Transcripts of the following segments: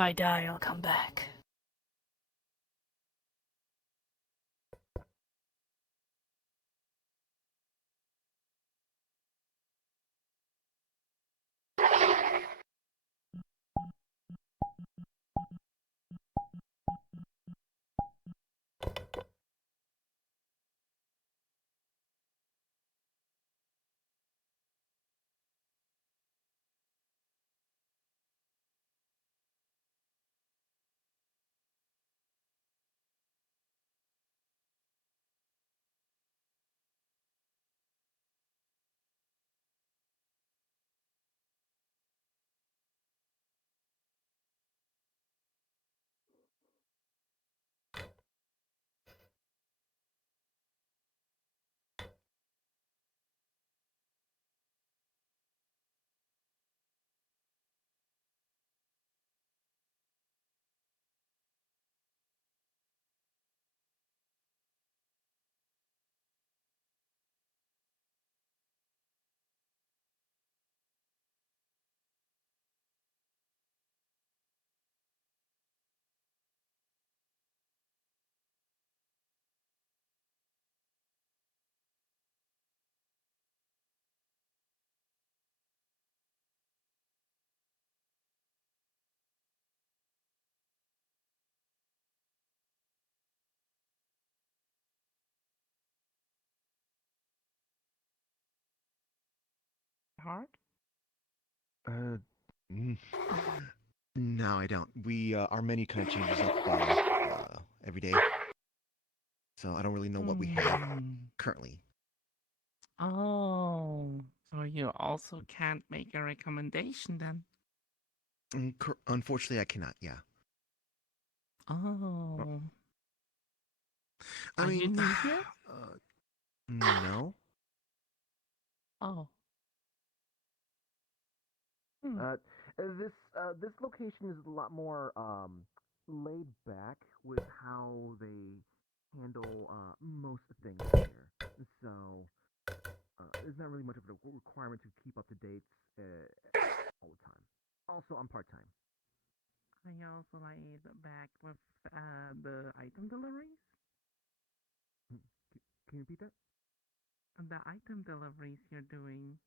I die, I'll come back. Hard? Uh, mm, no, I don't. Our menu kind of changes up every day, so I don't really know what we have currently. Oh, so you also can't make a recommendation then? Unfortunately, I cannot. Yeah. Oh, I are you mean, new here? no. Oh, hmm. This location is a lot more laid back with how they handle most things here. So there's not really much of a requirement to keep up to date all the time. Also, I'm part time. Are you also laid back with the item deliveries? Can you repeat that? The item deliveries you're doing,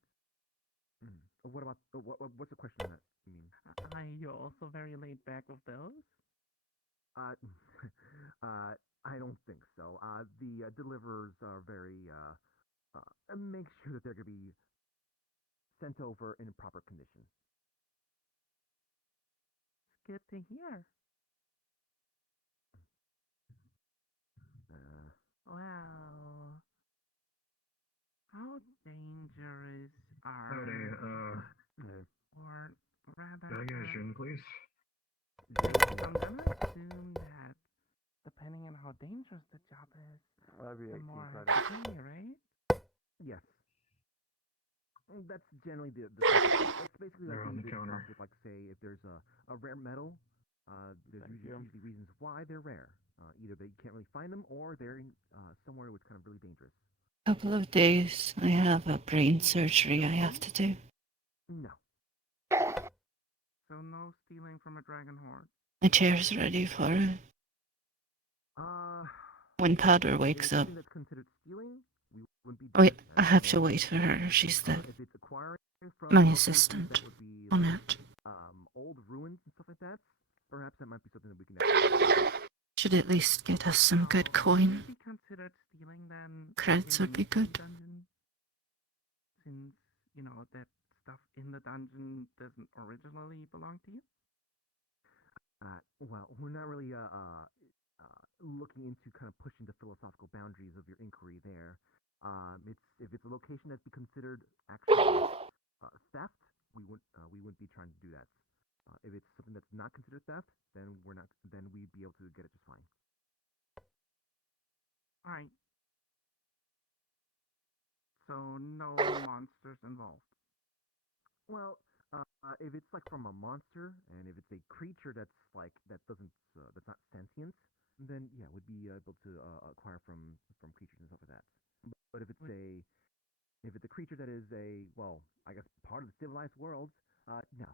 What about what's the question that you mean? are you also very laid back with those? Uh, I don't think so. The deliverers are very make sure that they're gonna be sent over in proper condition. It's good to hear. Uh, Well, how dangerous are, Howdy, or rather, can I get a June, please? I'm gonna assume that depending on how dangerous the job is, the more I have to pay, right? yes, that's generally that's basically like They're on the the counter. concept. Like say, if there's a rare metal, there's usually reasons why they're rare. Either they can't really find them, or they're in, somewhere which kind of really dangerous. Couple of days, I have a brain surgery I have to do. No. So no stealing from a dragon horde. My chair's ready for it. Uh, When Powder if it's wakes up. something that's considered stealing, we wouldn't be doing Wait, it. I have to And wait for her. She's if it's acquiring my from locations assistant that would be on like it. old ruins and stuff like that, perhaps that might be something that we can actually. Should at least get us some Well, good would coin. it be considered stealing then Crowds would in be a good. dungeon? Since, that stuff in the dungeon doesn't originally belong to you? Well, we're not really looking into kind of pushing the philosophical boundaries of your inquiry there. It's if it's a location that'd be considered actual theft, we wouldn't be trying to do that. If it's something that's not considered theft, then we're not. Then we'd be able to get it just fine. Alright, so no monsters involved. Well, if it's like from a monster, and if it's a creature that's like that's not sentient, then yeah, we'd be able to acquire from creatures and stuff like that. But Would, if it's a creature that is a well, I guess part of the civilized world, no.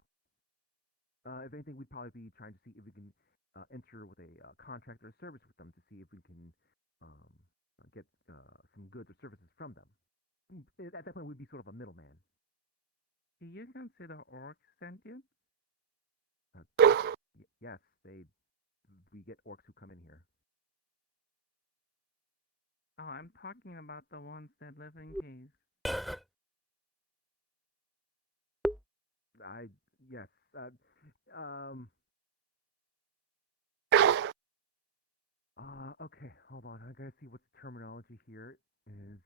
If anything, we'd probably be trying to see if we can enter with a contract or a service with them to see if we can um, get some goods or services from them. At that point, we'd be sort of a middleman. Do you consider orcs sentient? Yes, they. We get orcs who come in here. Oh, I'm talking about the ones that live in caves. I yes. Um. Okay, hold on. I gotta see what the terminology here is.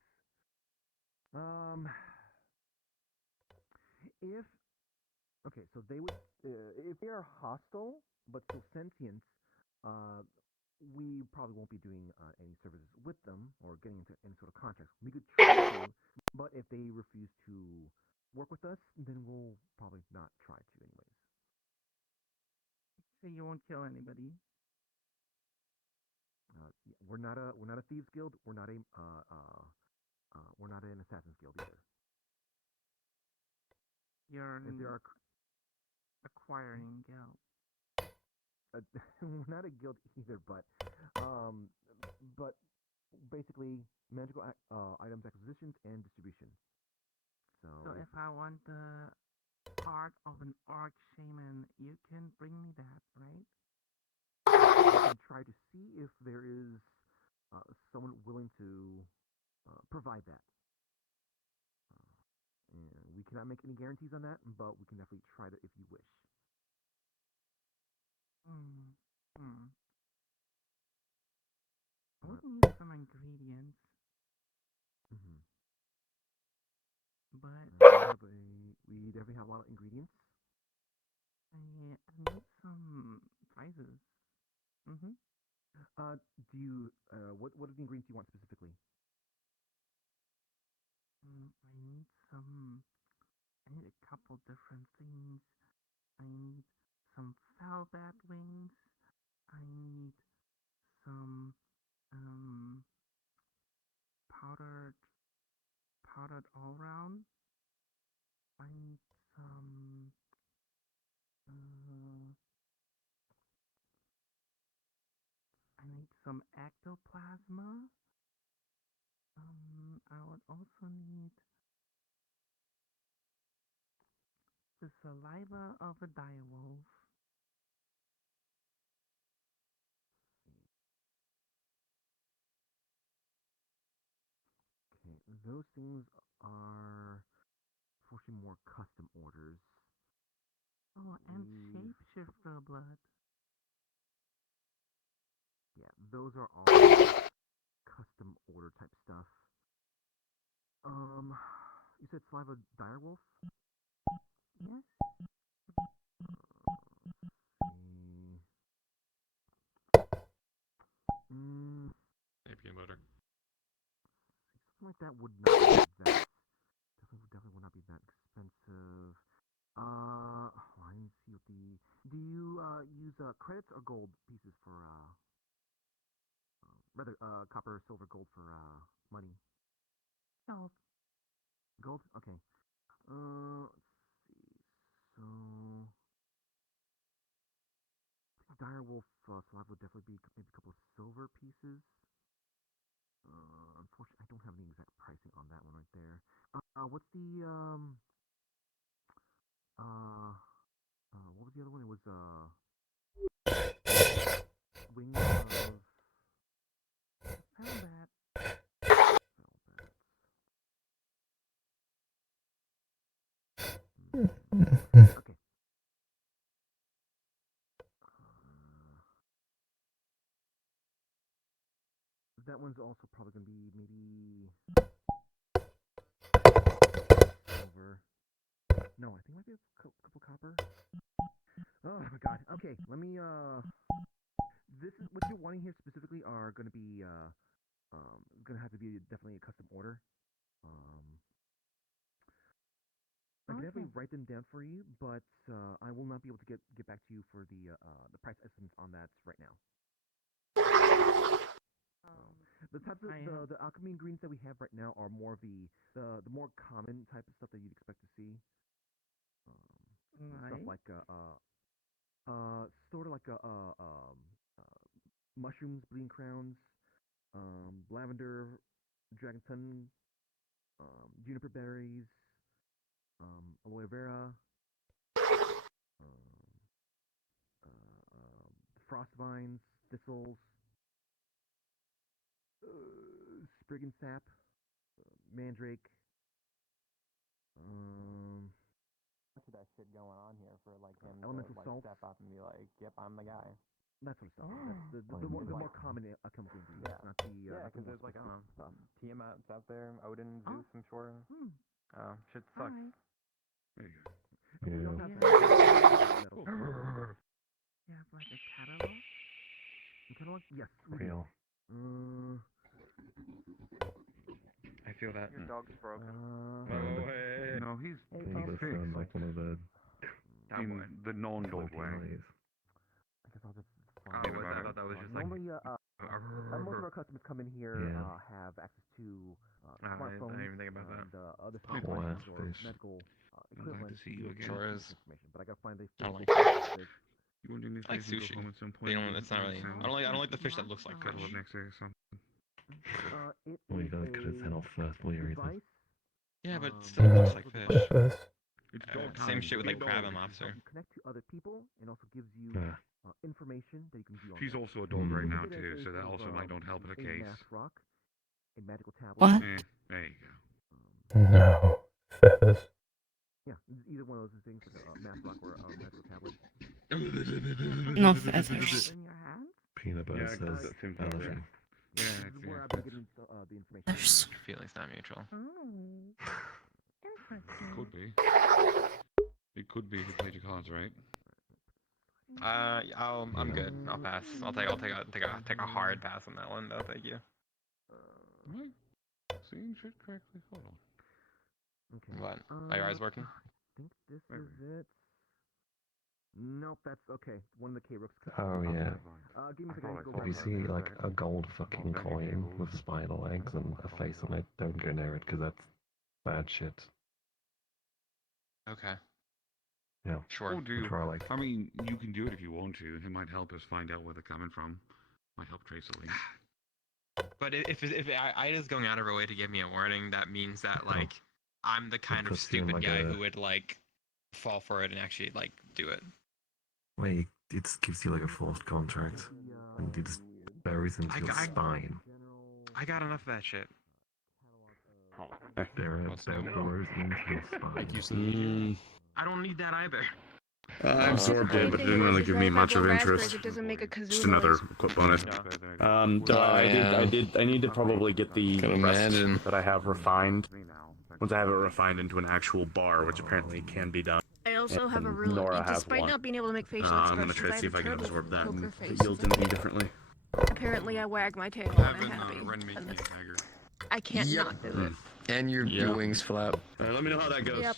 Um. If okay, so they would if they are hostile but still sentient, uh, we probably won't be doing any services with them or getting into any sort of contracts. We could try to, but if they refuse to work with us, then we'll probably not try to anyways. So you won't kill anybody. We're not a thieves guild. We're not an assassins guild either. You're If there an are acquiring guild. we're not a guild either, um, but basically magical items acquisitions and distribution. So So if I want the art of an orc shaman, you can bring me that, right? we can try to see if there is someone willing to provide that. And we cannot make any guarantees on that, but we can definitely try to if you wish. Hmm. Hmm. I Uh, would need some ingredients, mm-hmm. but We definitely have a lot of ingredients. I need some prices. Mm-hmm. Do you what are the ingredients you want specifically? I need some. I need a couple different things. I need some foul bat wings. I need some um powdered all round. I need some uh I need some ectoplasma. I would also need the saliva of a direwolf. Okay, those things are fortunately more custom orders. Oh, and We shapeshifter blood. Yeah, those are all custom order type stuff. You said Saliva Direwolf? Yes. See. Mm, AP motor. something like that would not be that. Definitely would not be that expensive. Let me see what the. Do you use credits or gold pieces for rather copper, silver, gold for money? Oh, Gold. Okay. Let's see. So Direwolf Saliva would definitely be maybe a couple of silver pieces. Unfortunately, I don't have the exact pricing on that one right there. What's the what was the other one? It was Wings of foul bat. Velvet. Okay. That one's also probably gonna be maybe silver. No, I think it might be a couple copper. Oh my god. Okay, let me this is what you're wanting here specifically are gonna be gonna have to be definitely a custom order. Um, I can Okay. definitely write them down for you, but I will not be able to get back to you for the price estimates on that right now. The types of the alchemy ingredients that we have right now are more of the more common type of stuff that you'd expect to see. Stuff Right. like Sort of like mushrooms, bleeding crowns, lavender, dragon tongue, juniper berries, aloe vera, um, frost vines, thistles, spriggan sap, mandrake. Much of that shit going on here for like him Elemental to like salts. step up and be like, "Yep, I'm the guy." That sort of stuff. That's the more common chemical ingredients, not the Because there's like I don't know, Tiamat's out there, Odin, Oh. Zeus, I'm sure. Hmm. Shit sucks. Alright. There you go. We don't have Yeah. that. Cool. You have like a catalog? A catalog? Yes. we do. Real. I feel that. Your dog's broken. Oh, hey. No, he's Hey, he's Papa. fixed. Like one of the In the non-dog way. I guess I'll just. Oh, fly. I thought that was just like. Normally, most of our customers coming here Yeah. have access to I smartphones didn't even think about that. and other Poor devices or fish. medical I'd like equipment to see be you able to again. use Sure this is. information. But I gotta find a I don't physical like copy of this. You want to do these I like days and go sushi. home at some They point? don't. It's not really. I don't like the fish that looks like Cuddle up fish. next to you or something. It Oh, you is gotta cut his head a off first before you eat it. device. Yeah, but it still looks like fish. It's Same dog time. shit with Big like crab dog. and lobster. You connect to other people and also gives you information that you can view on She's there. also a dog right Mm. now Think of it too, as so a that sort also of, might not help in the a case. math rock, a magical tablet. What? There you go. No. Feathers. Yeah, it's either one of those things, like a math rock or a magical tablet. No feathers. In your hand? Peanut butter Yeah, says that seems about right. allergy. Yeah, This is it's, where yeah. I've been getting the information. There's Feelings not mutual. Could be. It could be if you played your cards right. I'm good. I'll pass. I'll take a hard pass on that one though. Thank you. Am I seeing shit correctly? Hold on. Okay. What? Are your eyes working? I think this Wait, is it. Nope, that's okay. One of the K-Rooks. Oh yeah. Give me a I second. thought I Go saw grab If you it. see like a gold fucking coin with spider legs and a face on it, don't go near it because that's bad shit. Okay. Yeah. Sure. Oh, dude. Try like I mean, you can do it if you want to. It might help us find out where they're coming from. Might help trace the link. But if Ida's going out of her way to give me a warning, that means that like I'm the kind of puts you in, stupid like, guy a- who would like fall for it and actually like do it. wait, it gives you like a forced contract and it just buries into your spine. I got enough of that shit. There burrows into your spine. I don't need that either. I absorbed it, but it didn't really give me much of interest. It doesn't make a kazoo Just another noise. quick bonus. So Oh, yeah. I need to probably get the Can rest imagine. that I have refined. Once I have it refined into an actual bar, which apparently can be done. I also have a And rule. Nora has Despite one. not being able to make facial I'm gonna expressions, try to see if I can have a absorb that terrible and poker it face. yields anything differently. Apparently, I wag my tail and I'm happy. And I can't not do it. And your wings flap. Let me know how that goes. Yep.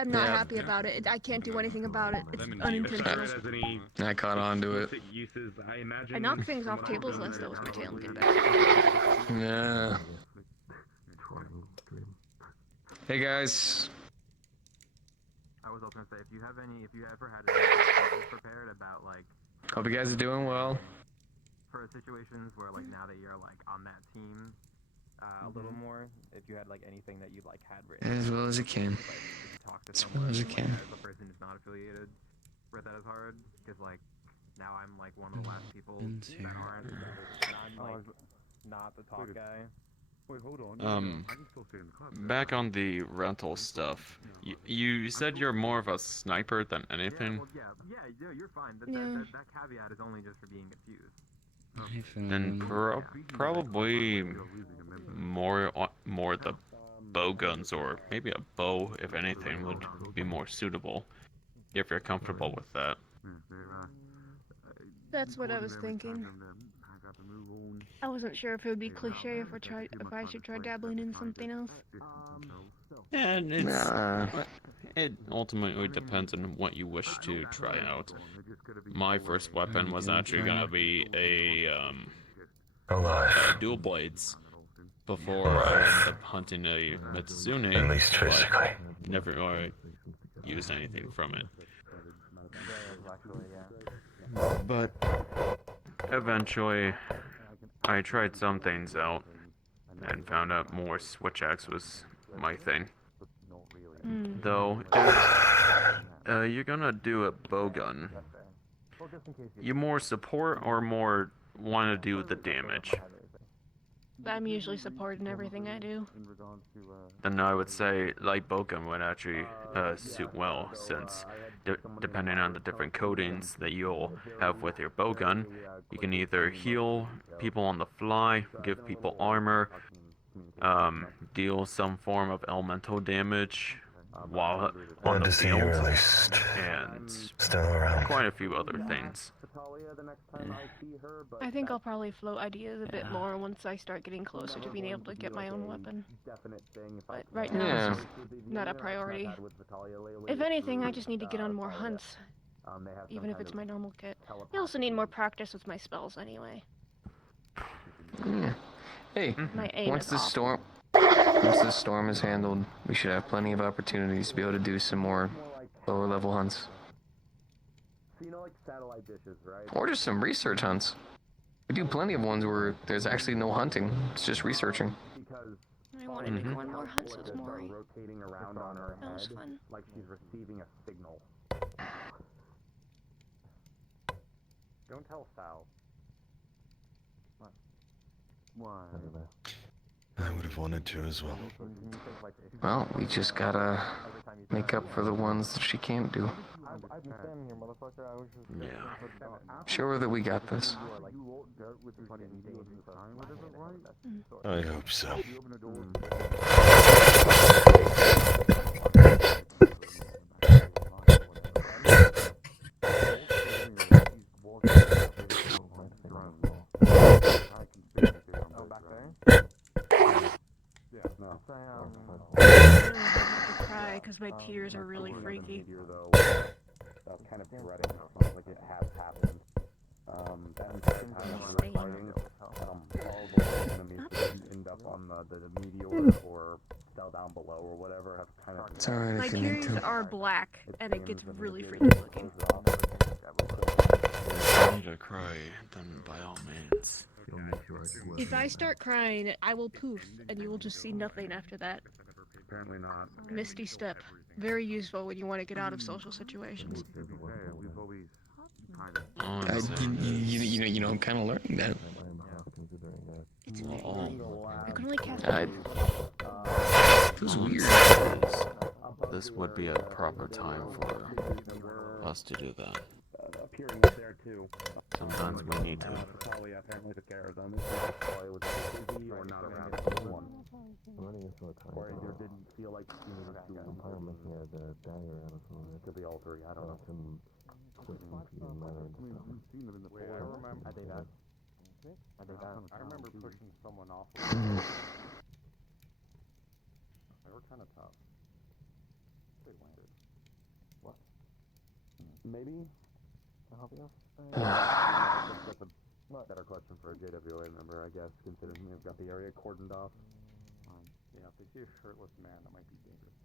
I'm not Yeah. happy about it. I can't do anything about it. It's Lemon tea. unintentional. Has any I caught on to it. specific uses, I imagine. I knock things from off what I've tables done once that though with my it's tail and get probably- back. Yeah. Triangle dream. Hey guys. I was also gonna say if you ever had any prepared about like Hope you guys are doing well. for situations where like now that you're like on that team a little more, if you had like anything that you like had written As well as you can. like, if you talk to As someone well as you like, can. as a person who's not affiliated with that as hard because like now I'm like one of the last people that aren't and I'm like not the talk guy. Wait, hold on. Um, I can still stay in the club. Back on the rental stuff, you said you're more of a sniper than anything. You're fine. Yeah. That caveat is only just for being confused. Then probably more the bow guns, or maybe a bow, if anything, would be more suitable if you're comfortable with that. That's what I was thinking. I wasn't sure if it would be cliche if I should try dabbling in something else. And it ultimately depends on what you wish to try out. My first weapon was actually gonna be a dual blades before I ended up hunting a Mitsune, but never really used anything from it. But eventually, I tried some things out and found out more switch axe was my thing. Though, if you're gonna do a bowgun, you more support or more want to do the damage? I'm usually supporting everything I do. Then I would say light bowgun would actually suit well, since depending on the different coatings that you'll have with your bowgun, you can either heal people on the fly, give people armor, deal some form of elemental damage while on the field, and still around. quite a few other things. I think I'll probably float ideas a bit more once I start getting closer to being able to get my own weapon. But right now, it's just not a priority. If anything, I just need to get on more hunts, even if it's my normal kit. I also need more practice with my spells anyway. Yeah. Hey, My aim once is this awful. storm is handled, we should have plenty of opportunities to be able to do some more lower level hunts. Or just some research hunts. We do plenty of ones where there's actually no hunting, it's just researching. I wanted to go on more hunts with Mori. That was fun. Like she's receiving a signal. Don't tell Sal. Why? I would have wanted to as well. Well, we just gotta make up for the ones that she can't do. Yeah. Show her that we got this. I hope so. Cry because my tears are really freaky. That's kind of dreading. Sounds like it has happened. That entire time we were fighting, horrible enemies that end up on the meteor or fell down below or whatever have kind of. It's alright My if you need tears to. are black, and it gets really freaky looking. If you need to cry, then by all means. If I start crying, I will poof, and you will just see nothing after that. Apparently not. Misty step. Very useful when you want to get out of social situations. I'm kind of learning that. It's Oh. I can only cast It was weird. This would be a proper time for us to do that. Appearing there too. Sometimes we need to. Natalia apparently took care of them. Natalia was busy or not around. One. Or either didn't feel like she needed to be all three. I don't know. We've seen them in the I remember. I remember pushing someone off. They were kind of tough. They landed. What? Maybe. That's a better question for a JWA member, I guess, considering they've got the area cordoned off. Yeah, if they see a shirtless man, that might be dangerous.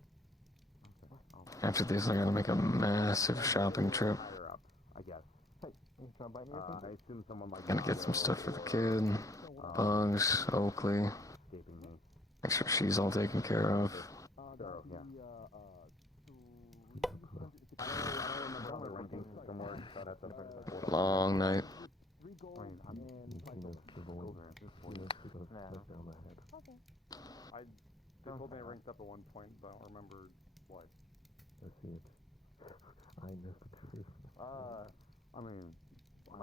After this, I gotta make a massive shopping trip. Higher up, I guess. I assume someone like Gotta get some stuff for the kid. Bugs, Oakley. Make sure she's all taken care of. Long night. They told me I ranked up at one point, but I don't remember what. I see it. I missed it too. I mean, I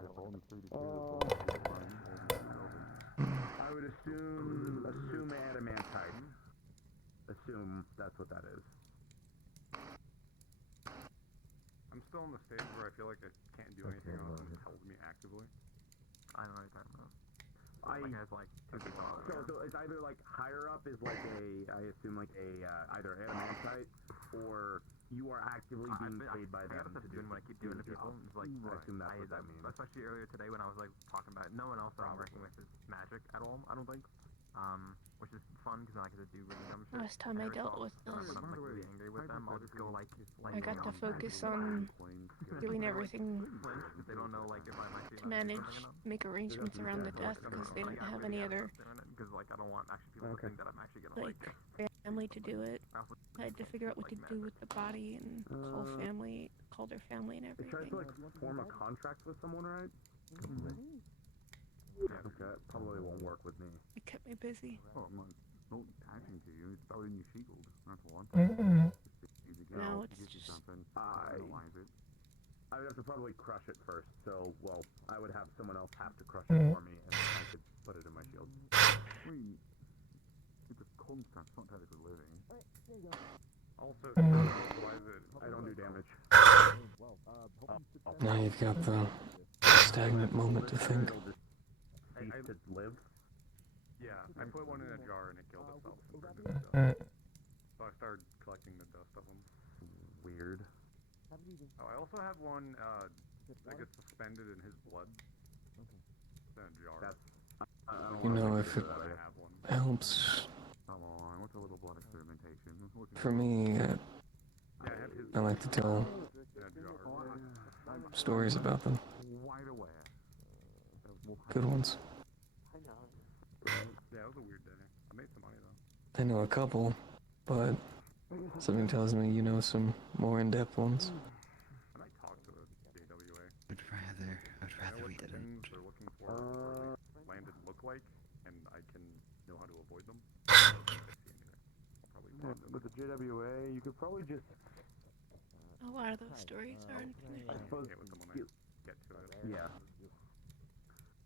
would assume adamantite. Assume that's what that is. I'm still in the stage where I feel like I can't do anything unless someone tells me actively. I know what you're talking about. So it's either like higher up is like I assume like either adamantite or you are actively being paid by them to do what I keep doing to people. It's like, I assume that's what that means. Especially earlier today when I was like talking about it. No one else that I'm working with is magic at all, I don't think. Which is fine. fun because then I get to do really dumb shit. Last time I dealt with When this, I'm like really angry with them, I'll just go like I got to focus on doing everything if they don't know like if I'm actually to manage, make arrangements around the death because they don't have any other because like I don't want actually people to think that I'm actually gonna like family to do it. I had to figure out what to do with the body and call family, call their family and They tried everything. to like form a contract with someone, right? Yeah, okay, probably won't work with me. It kept me busy. Oh, I'm not attaching to you. It's out in your shield. That's one. Now it's just I would have to probably crush it first, so, well, I would have someone else have to crush it for me, and then I could put it in my shield. It's a construct, it's not technically living. Also, why is it? I don't do damage. Now you've got the stagnant moment to think. Cease to live? Yeah, I put one in a jar and it killed itself and turned into dust. So I started collecting the dust of them. Weird. Oh, I also have one, I guess suspended in his blood. In a jar. You know, if it helps, Come on, what's a little blood experimentation? for me, I like to tell stories about them. Wide aware. Good ones. Yeah, it was a weird day. I made some money though. I know a couple, but something tells me you know some more in-depth ones. And I talked to the JWA. I'd rather we didn't. Things they're looking for landed look like, and I can know how to avoid them. With the JWA, you could probably just... a lot of those stories aren't finished. I suppose Get with them when I get to it. Yeah.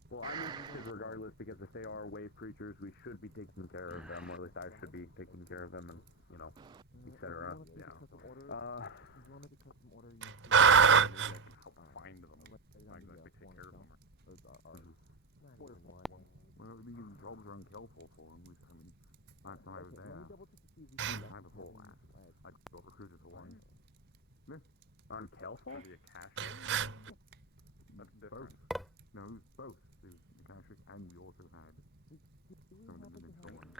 Well, I'm interested regardless, because if they are wave creatures, we should be taking care of them, or at least I should be taking care of them, and, you know, etc. Yeah. Uh... Help find them. Not exactly take care of them. Well, the jobs are unhelpful for them. I mean, last time I was there, the time before last, I got recruited for one. Unhelpful? The Akashic? That's different. No, it was both. It was the Akashic, and we also had some of the stolen.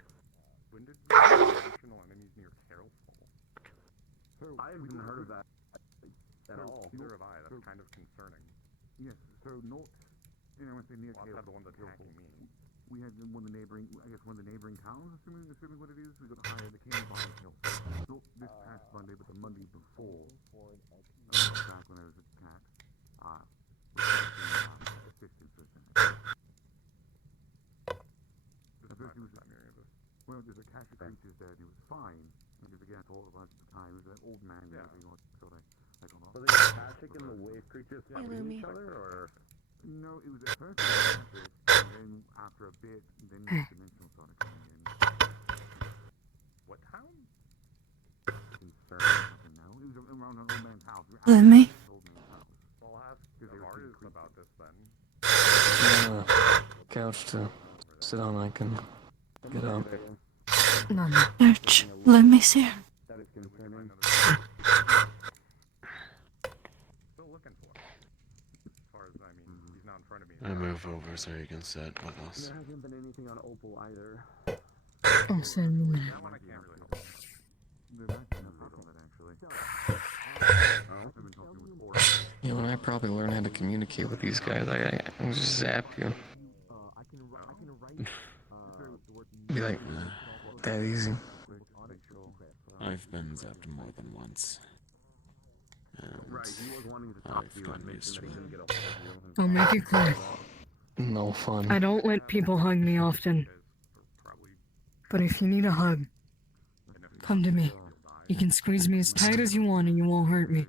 When did we have additional enemies near Carol fall? I haven't heard of that at all. Neither have I. That's kind of concerning. Yes, so not, you know, when I say near Well, Carol, I've had the one that's attacking me. we had one of the neighboring, I guess one of the neighboring towns, assuming what it is, we got hired, they came by Hill. Not this past Monday, but the Monday before. Back when I was a cat. Assistance with that. Well, there's a cache of creatures there, and it was fine. Because again, I thought about it at the time, it was an old man, yeah. So I don't know. So the Akashic and the wave creatures fighting each other, or? No, it was a person and then after a bit, then the dimensional started coming in. What town? Concerned now. It was around an old man's house. Let me. I'll ask the artist about this then. Couch to sit on, I can get up. Search. Let me see. That is concerning. Still looking for him. As far as, I mean, he's not in front of me. I move over so you can sit with us. There hasn't been anything on Opal either. Oh, send me a minute. That one I can't really help. There might be an update on that actually. Oh? I've been talking with Ori. You know, when I probably learn how to communicate with these guys, I can just zap you. I can write Be like, that easy. I've been zapped more than once. Right, he was wanting to talk to you and mention that he couldn't get a hold of you. I'll make it clear. No fun. I don't let people hug me often. But if you need a hug, come to me. You can squeeze me as tight as you want and you won't hurt me.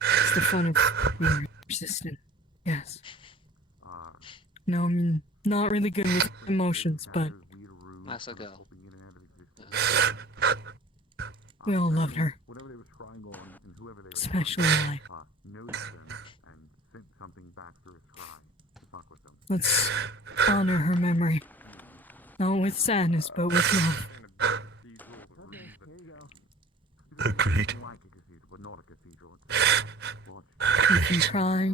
It's the fun of being resistant. Yes. No, I mean, not really good with emotions, but Nice girl. we all loved her. Whatever they were trying on, and whoever they were Especially I. noticed them and sent something back through a scribe to fuck with them. Let's honor her memory. Not with sadness, but with love. Agreed. Like a cathedral, but not a cathedral. You can try,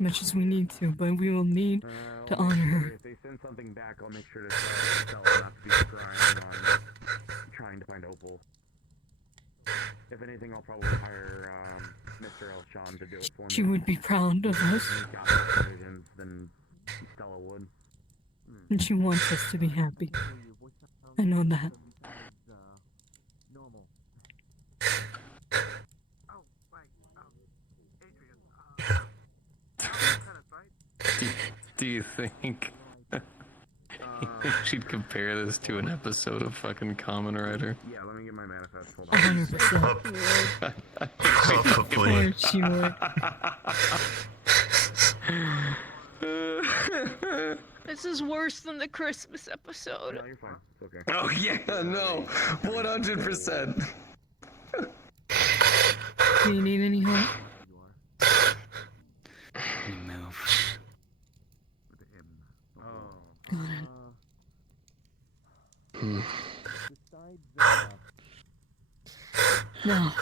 as much as we need to, but we will need to honor her. If they send something back, I'll make sure to tell her not to be scrying on trying to find Opal. If anything, I'll probably hire Mr. Elshon to do it for me. She would be proud of us, He's got more provisions than Stella would. and she wants us to be happy. I know that. Normal. Do you think she'd compare this to an episode of fucking Kamen Rider? Yeah, let me get my manifest. Hold on. 100%. Probably. Or she would. This is worse than the Christmas episode. No, you're fine. It's okay. Oh yeah, no, 100%. Do you need any help? Move. Got it. Now,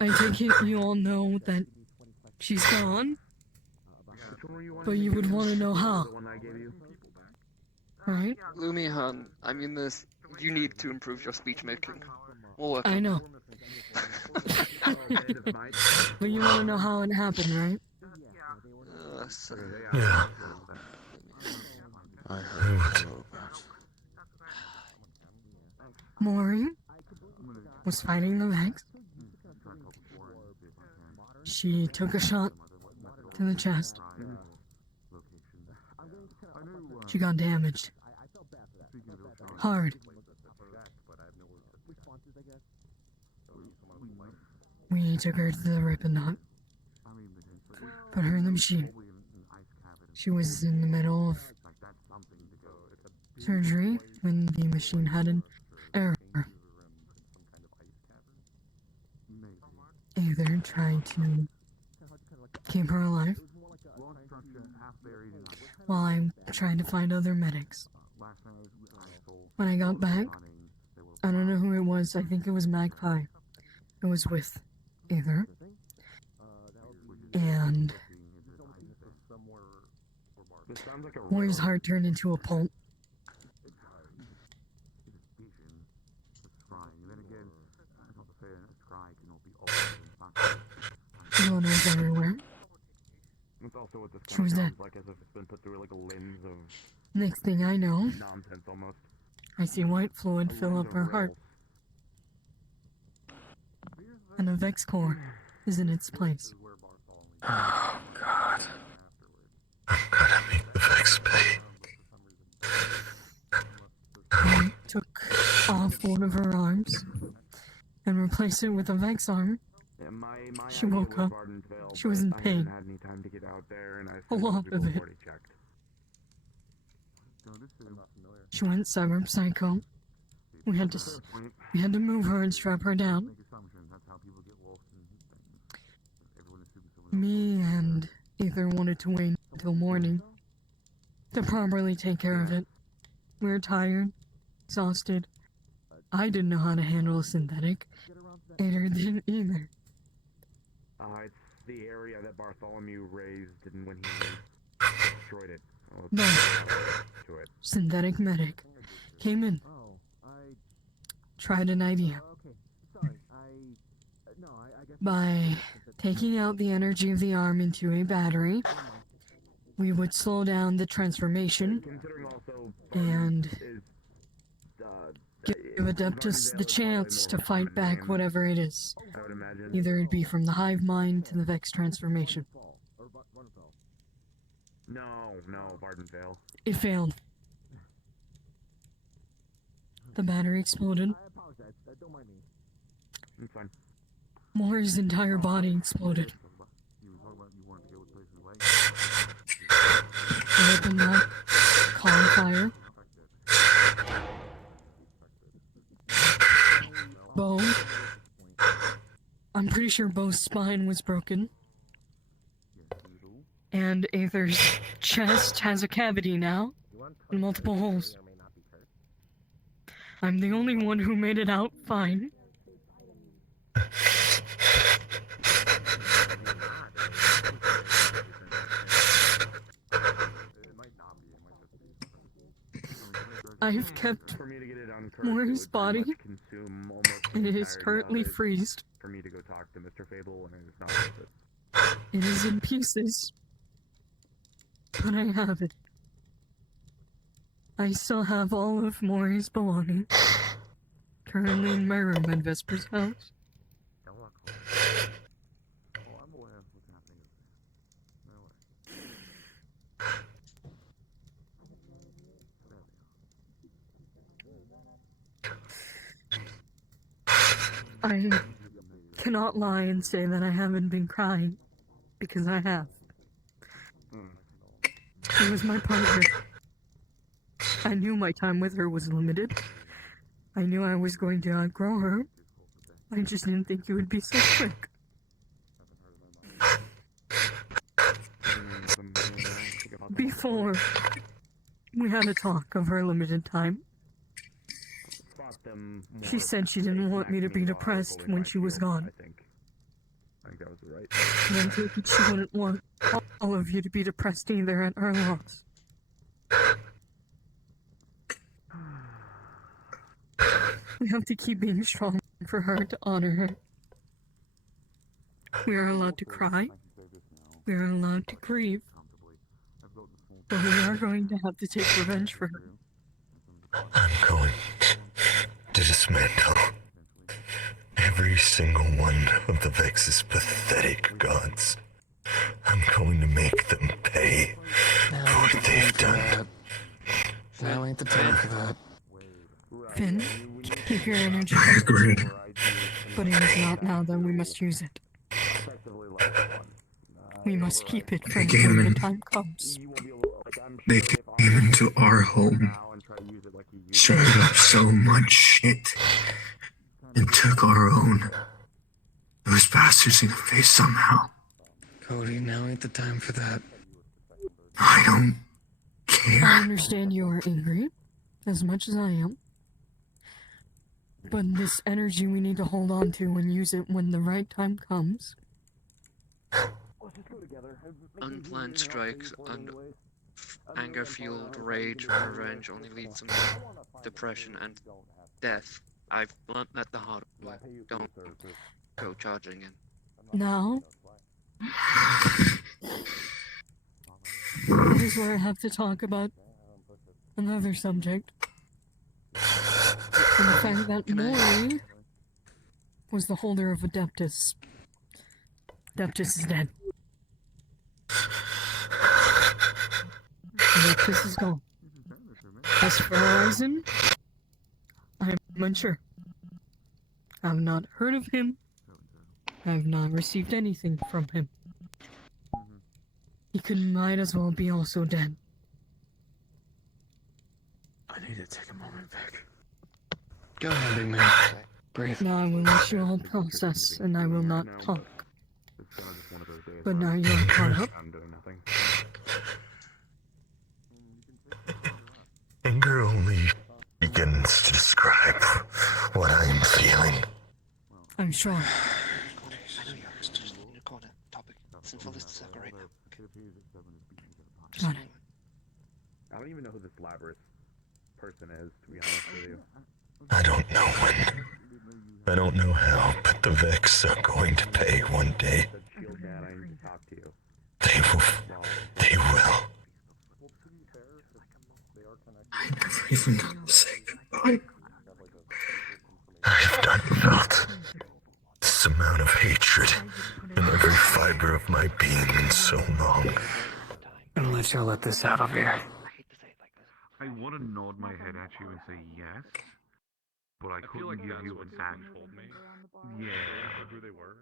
I take it you all know that she's gone, but you would want to know how, right? Lumi-han, I mean this. You need to improve your speech making. We'll work I know. But you want to know how it happened, right? Yeah. I heard a little bit. Mori was fighting the Vex. She took a shot to the chest. She got damaged. Hard. We took her to the Ripon Knot. Put her in the machine. She was in the middle of surgery when the machine had an error. Either tried to keep her alive while I tried to find other medics. When I got back, I don't know who it was, I think it was Magpie. It was with Either. And Mori's heart turned into a pulp. Blood was everywhere. That's also what this She was dead. sounds like, as if it's been put through like a lens of Next thing I know, nonsense almost. I see white fluid fill up her heart. And a Vex core is in its place. Oh God. I'm gonna make the Vex pay. I took off one of her arms and replaced it with a Vex arm. Yeah, my She idea woke was up. Vardenfell, She was but in I pain. haven't had any time to get out there, and I A assumed lot people of have it. already checked. She went cyber psycho. We had to move her and strap her down. Me and Ether wanted to wait until morning to properly take care of it. We were tired, exhausted. I didn't know how to handle a synthetic. Ader didn't either. It's the area that Bartholomew raised and when he destroyed it. No. To it. Synthetic medic came in. Tried an idea. By taking out the energy of the arm into a battery, we would slow down the transformation and give Adeptus the chance to fight back whatever it is. Either it be from the hive mind to the Vex transformation. No, Vardenvale. It failed. The battery exploded. It's fine. Mori's entire body exploded. It opened up, calling fire. Bo. I'm pretty sure Bo's spine was broken. And Aether's chest has a cavity now, and multiple holes. I'm the only one who made it out fine. I've kept For me to get it uncursed, Mori's it would pretty body, much consume almost the and it is entirety currently of it freezed. for me to go talk to Mr. Fable, and it's not worth it. It is in pieces, but I have it. I still have all of Mori's belongings, currently in my room at Vesper's house. Oh, I'm aware of what's happening over there. No way. I cannot lie and say that I haven't been crying, because I have. She was my partner. I knew my time with her was limited. I knew I was going to outgrow her. I just didn't think it would be so quick. Before we had a talk of her limited time, she said she didn't want me to be depressed when she was gone. I think that was right. And I take it she wouldn't want all of you to be depressed either at her loss. We have to keep being strong for her to honor her. We are allowed to cry. We are allowed to grieve. But we are going to have to take revenge for her. I'm going to dismantle every single one of the Vex's pathetic gods. I'm going to make them pay for what they've done. Now ain't the time for that. Finn, keep your energy. I agree. But it is not now that we must use it. We must keep it for when the time comes. They came into our home, stirred up so much shit, and took our own. Those bastards in the face somehow. Cody, now ain't the time for that. I don't I care. understand you are angry, as much as I am. But this energy we need to hold on to and use it when the right time comes. Unplanned strikes and anger-fueled rage and revenge only lead to more depression and death. I've learnt that the hard way. Don't go charging in. Now, that is where I have to talk about another subject. And the fact that Mori was the holder of Adeptus. Adeptus is dead. Adeptus is gone. As for Horizon, I'm unsure. I have not heard of him. I have not received anything from him. He might as well be also dead. I need to take a moment, Vic. Go ahead, big man. Breathe. Now I will let you all process, and I will not talk. But now you are caught up. Anger only begins to describe what I am feeling. I'm sure. I know you're just in the corner. Topic. Sinful is the circle right now. Got it. I don't even know who this Labyrinth person is, to be honest with you. I don't know when. I don't know how, but the Vex are going to pay one day. Shield man, I need to talk to you. They will. They will. I never even got to say goodbye. I've not felt this amount of hatred in every fiber of my being in so long. I'm gonna let y'all let this out over here. I want to nod my head at you and say yes, but I couldn't give you an answer. Yeah. Who they were?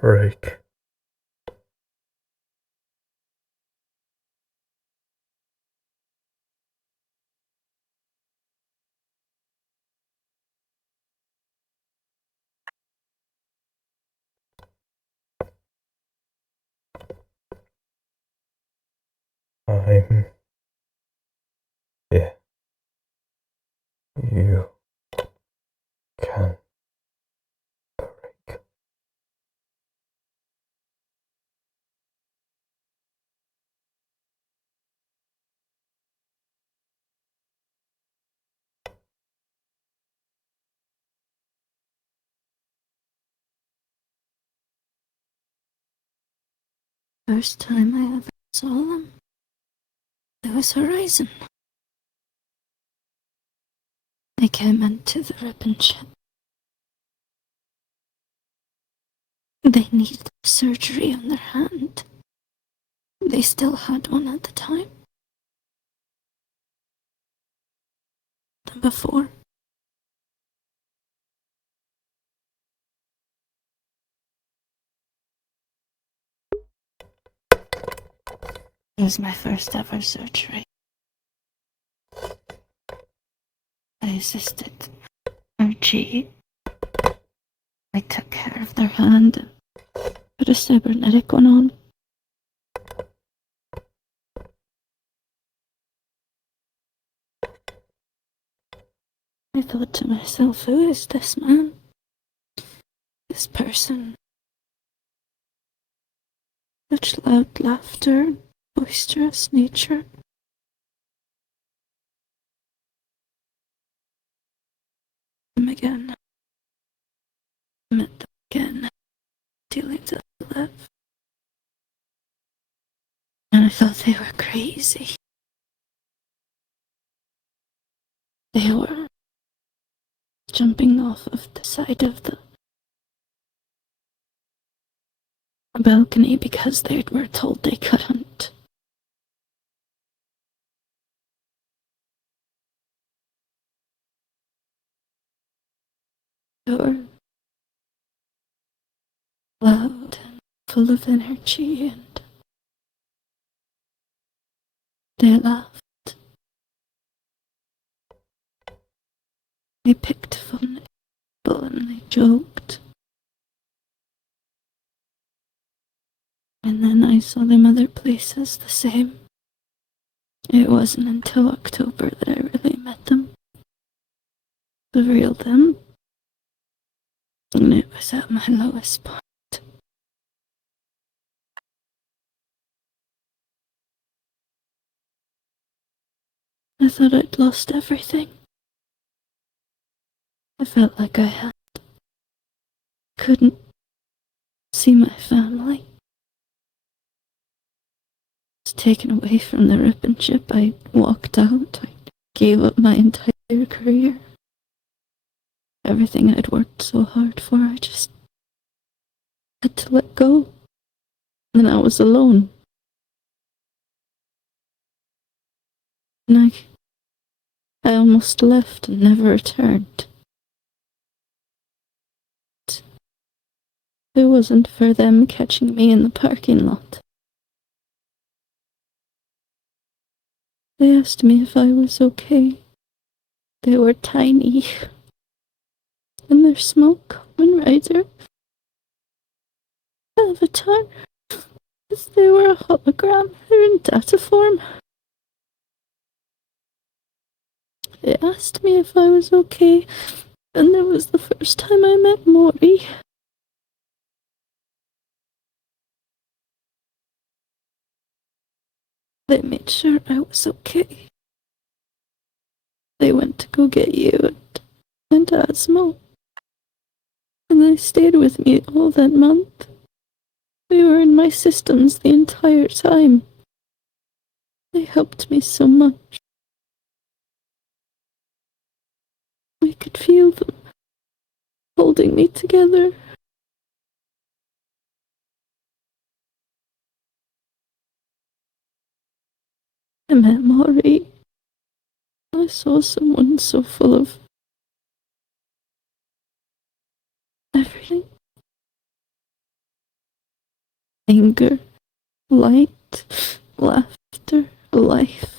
break. I'm... Yeah. You can break. First time I ever saw them, it was Horizon. They came into the ribbon ship. They needed surgery on their hand. They still had one at the time. Than before. It was my first ever surgery. I assisted RG. I took care of their hand and put a cybernetic one on. I thought to myself, who is this man? This person. Such loud laughter, boisterous nature. Them again. Met them again. Dealing to live. And I thought they were crazy. They were jumping off of the side of the balcony because they were told they couldn't. They were loud and full of energy, and they laughed. They picked fun at people and they joked. And then I saw them other places the same. It wasn't until October that I really met them. The real them. And it was at my lowest point. I thought I'd lost everything. I felt like I couldn't see my family. I was taken away from the ribbon ship. I walked out. I gave up my entire career. Everything I'd worked so hard for, I just had to let go. And I was alone. And I almost left and never returned. If it wasn't for them catching me in the parking lot. They asked me if I was okay. They were tiny. And their small Kamen Rider avatar. As they were a hologram, they're in data form. They asked me if I was okay, and it was the first time I met Mori. They made sure I was okay. They went to go get you and Asmo. And they stayed with me all that month. They were in my systems the entire time. They helped me so much. I could feel them holding me together. I met Mori. I saw someone so full of everything. anger, light, laughter, life.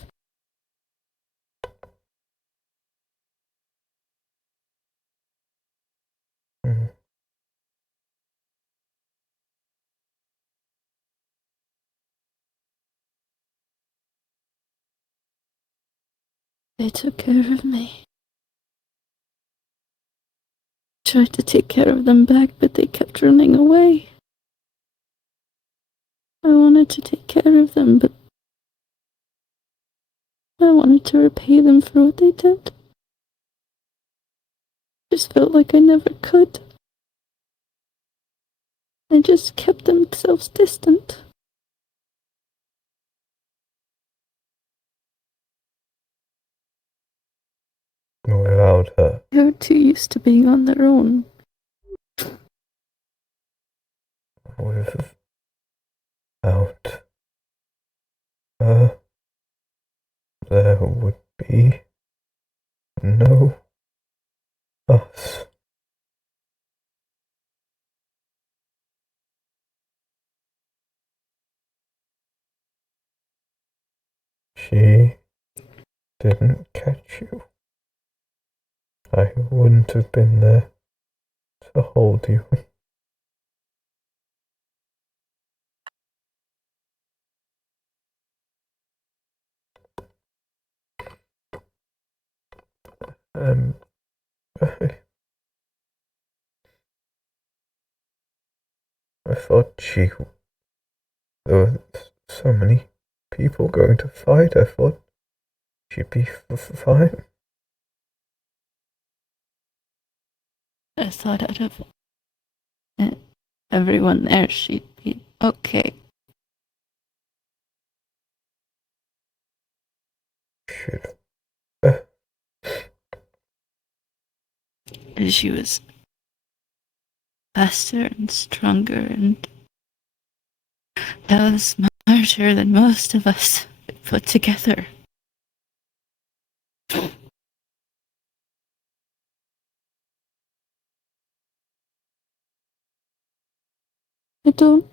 They took care of me. Tried to take care of them back, but they kept running away. I wanted to take care of them, but I wanted to repay them for what they did. Just felt like I never could. They just kept themselves distant. Without her. They were too used to being on their own. Without her, there would be no us. She didn't catch you. I wouldn't have been there to hold you. I, I thought there were so many people going to fight. I thought she'd be fine. I thought out of everyone there, she'd be okay. She was faster and stronger and smarter than most of us put together. I don't.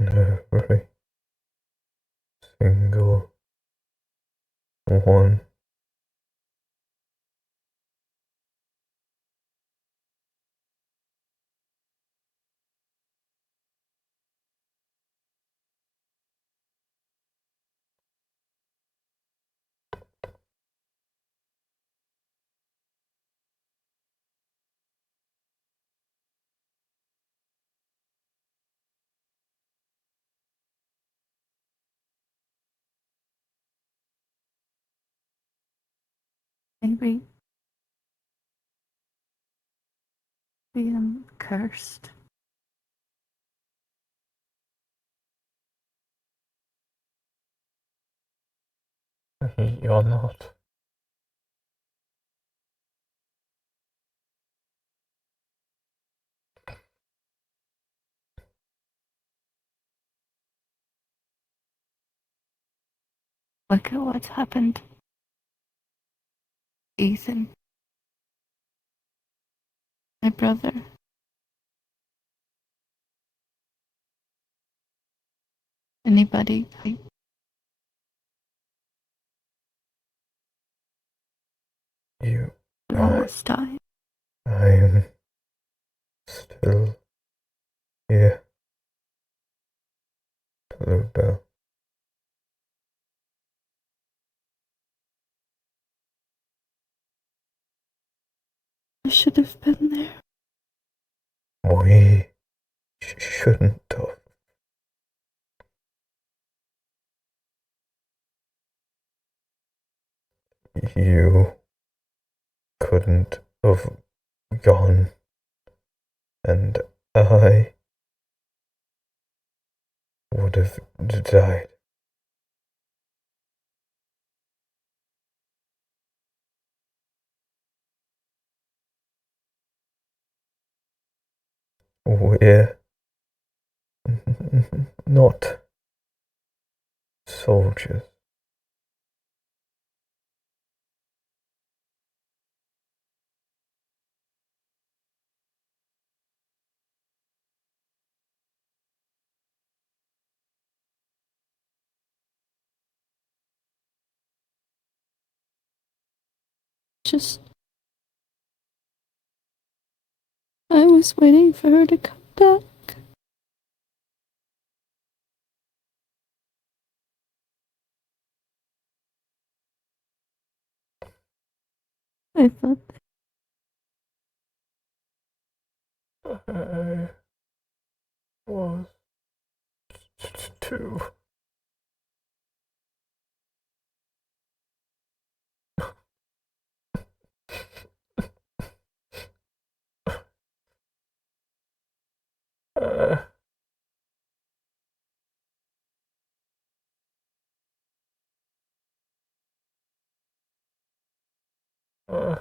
Every single one. Maybe being cursed. You're not. Look at what's happened. Ethan. My brother. Anybody. You Almost died. I'm still here. Bluebell. I should have been there. We shouldn't have. You couldn't have gone, and I would have died. We're not soldiers. Just. I was waiting for her to come back. I thought I was too. Uh, uh,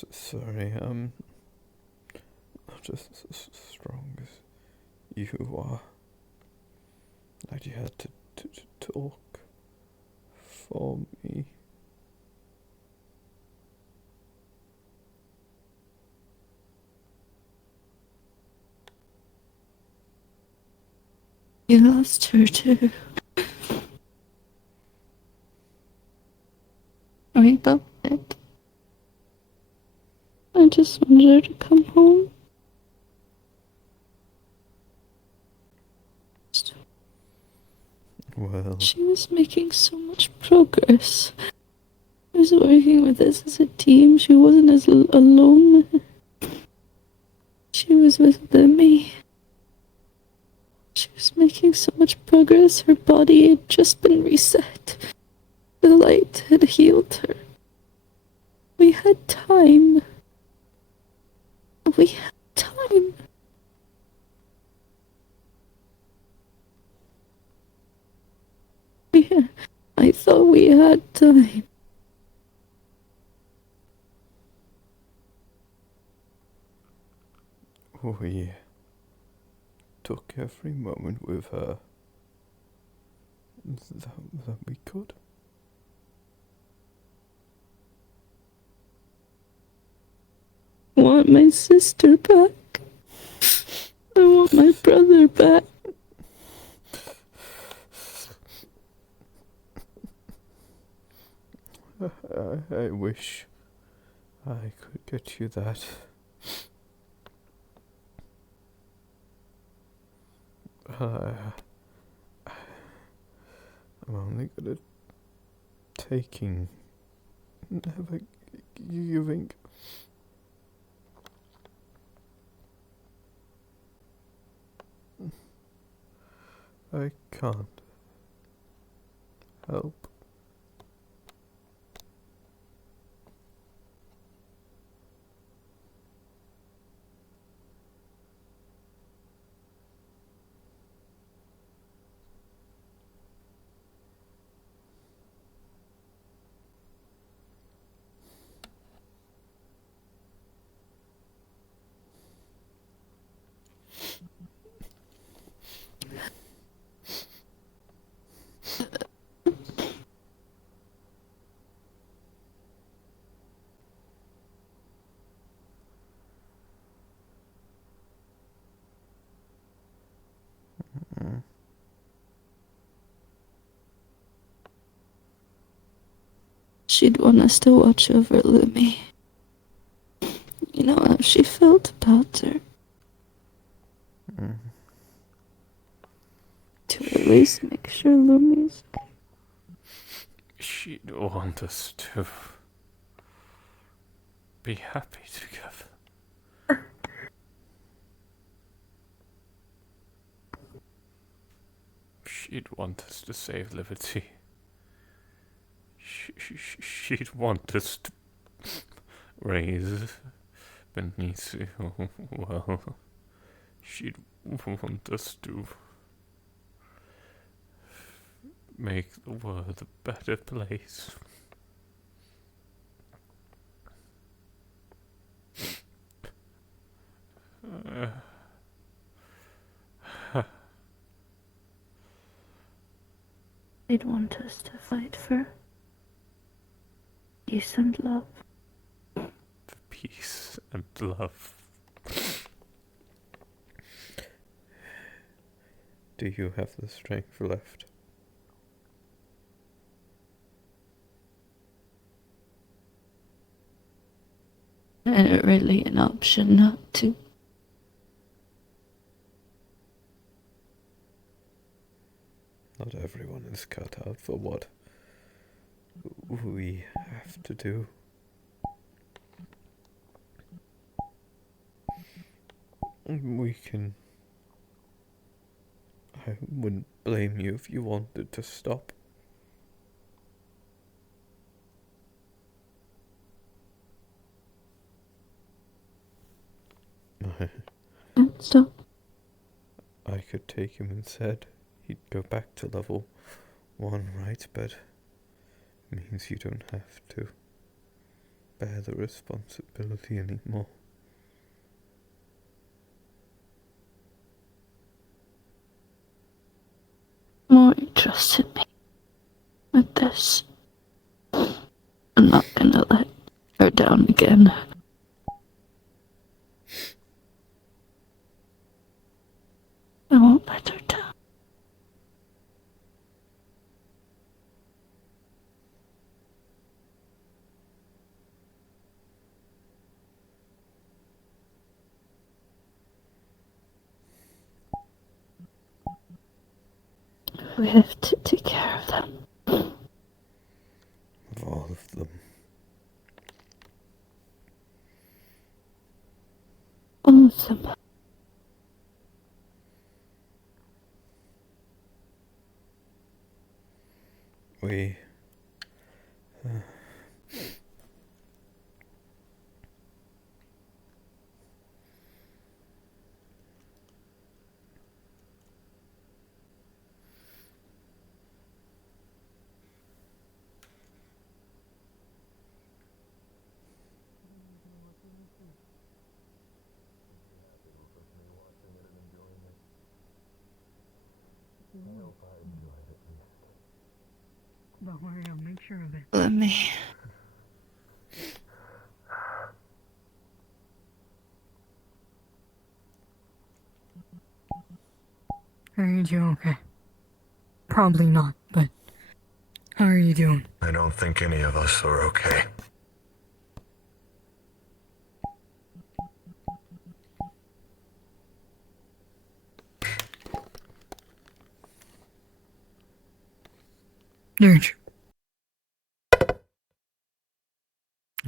sorry, not as strong as you are. That you had to talk for me. you lost her too. We both did. I just wanted her to come home. Well, she was making so much progress. She was working with us as a team. She wasn't as alone. She was with me. She was making so much progress. Her body had just been reset. The light had healed her. We had time. We had time. I thought we had time. we took every moment with her that we could. I want my sister back. I want my brother back. I wish I could get you that. I'm only good at taking, never giving. I can't help. she'd want us to watch over Lumi. You know how she felt about her. To at least make sure Lumi's okay. She'd want us to be happy together. She'd want us to save Liberty. She'd want us to raise Benicio well. She'd want us to make the world a better place. They'd want us to fight for peace and love. For peace and love. Do you have the strength left? And really an option not to. Not everyone is cut out for what we have to do. We can... I wouldn't blame you if you wanted to stop. Stop. I could take him instead. He'd go back to level 1, right? But it means you don't have to bear the responsibility anymore. Mori trusted me with this. I'm not gonna let her down again. I won't let her down. We have to take care of them. Of all of them. All of them. We... Don't worry, I'll make sure of it. Let me. Are you doing okay? Probably not, but how are you doing? I don't think any of us are okay. Dirge.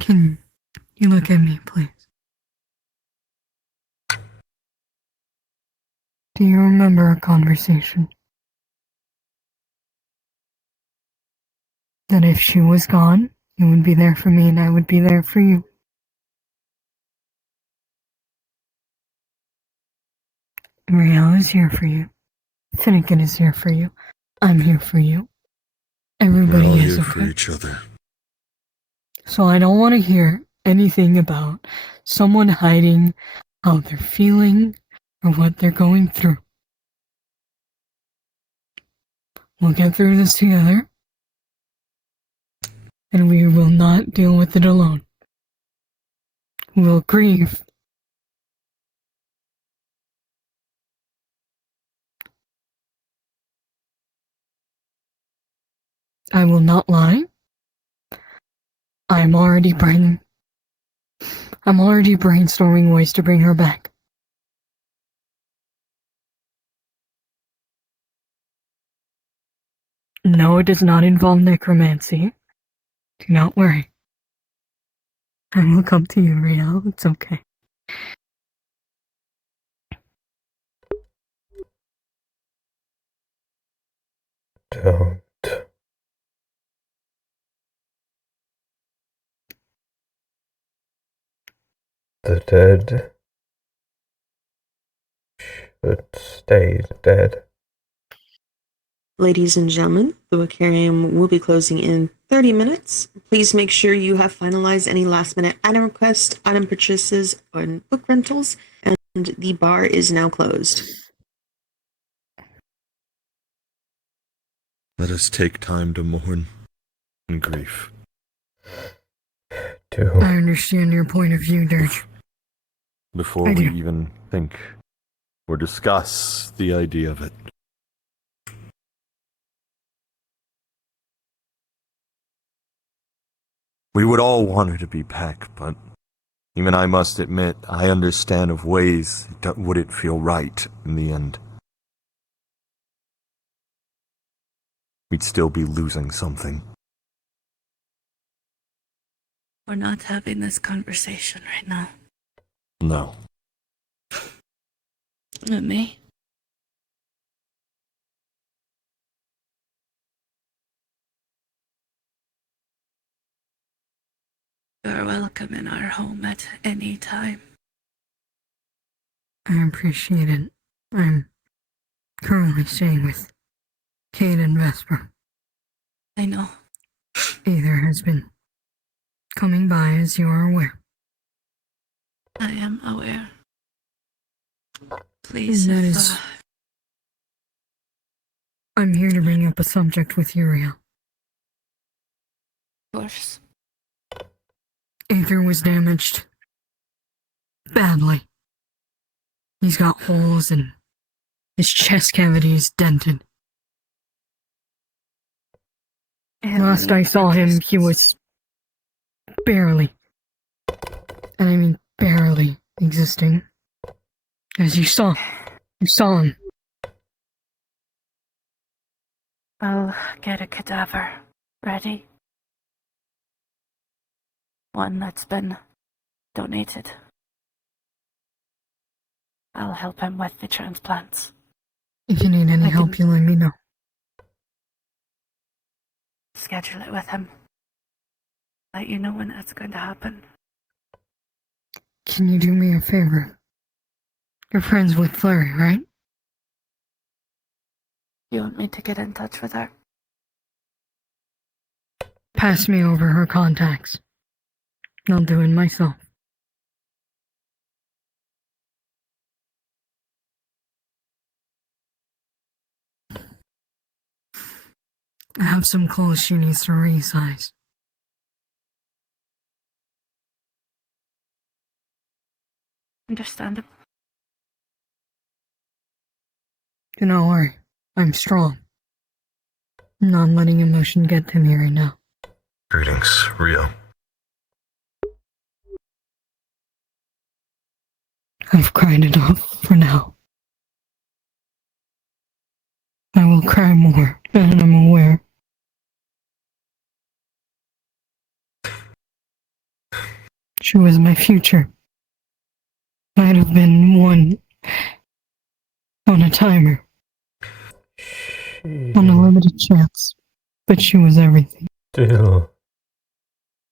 Can you look at me, please? Do you remember our conversation? That if she was gone, you would be there for me and I would be there for you. Riel is here for you. Finnegan is here for you. I'm here for you. Everybody We're all is here okay. for each other. So I don't want to hear anything about someone hiding how they're feeling or what they're going through. We'll get through this together, and we will not deal with it alone. We'll grieve. I will not lie. I'm already brainstorming ways to bring her back. No, it does not involve necromancy. Do not worry. I will come to you, Rio. It's okay. Don't. The dead should stay dead. Ladies and gentlemen, the aquarium will be closing in 30 minutes. Please make sure you have finalized any last-minute item requests, item purchases, or book rentals, and the bar is now closed. Let us take time to mourn and grief. I understand your point of view, Dirge. Before we even think or discuss the idea of it. We would all want her to be back, but even I must admit, I understand of ways that wouldn't feel right in the end. We'd still be losing something. We're not having this conversation right now. No. Not me. You are welcome in our home at any time. I appreciate it. I'm currently staying with Kate and Vesper. I know. Either has been coming by, as you are aware. I am aware. Please, That is... I'm here to bring up a subject with Uriel. Of course. Aether was damaged. Badly. He's got holes and his chest cavity is dented. Last I saw him, he was barely, and I mean barely, existing. As you saw him. I'll get a cadaver ready. One that's been donated. I'll help him with the transplants. If you need any help, you let me know. Schedule it with him. Let you know when that's going to happen. Can you do me a favor? You're friends with Flurry, right? You want me to get in touch with her? Pass me over her contacts. I'll do it myself. I have some clothes she needs to resize. Understandable. Do not worry. I'm strong. I'm not letting emotion get to me right now. Greetings, Rio. I've cried enough for now. I will cry more, and I'm aware. She was my future. I'd have been one on a timer. On a limited chance. But she was everything. Still.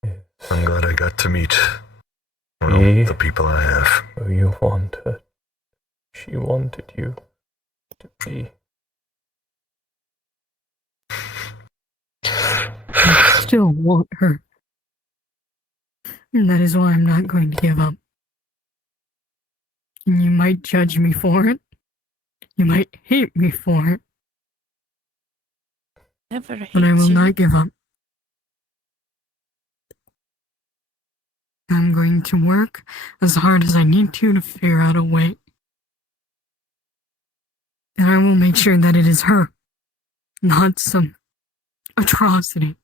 I'm glad I got to meet the people I have. Who you wanted. She wanted you to be. I still want her. And that is why I'm not going to give up. And you might judge me for it. You might hate me for it. Never hate But I will you. not give up. I'm going to work as hard as I need to figure out a way. And I will make sure that it is her, not some atrocity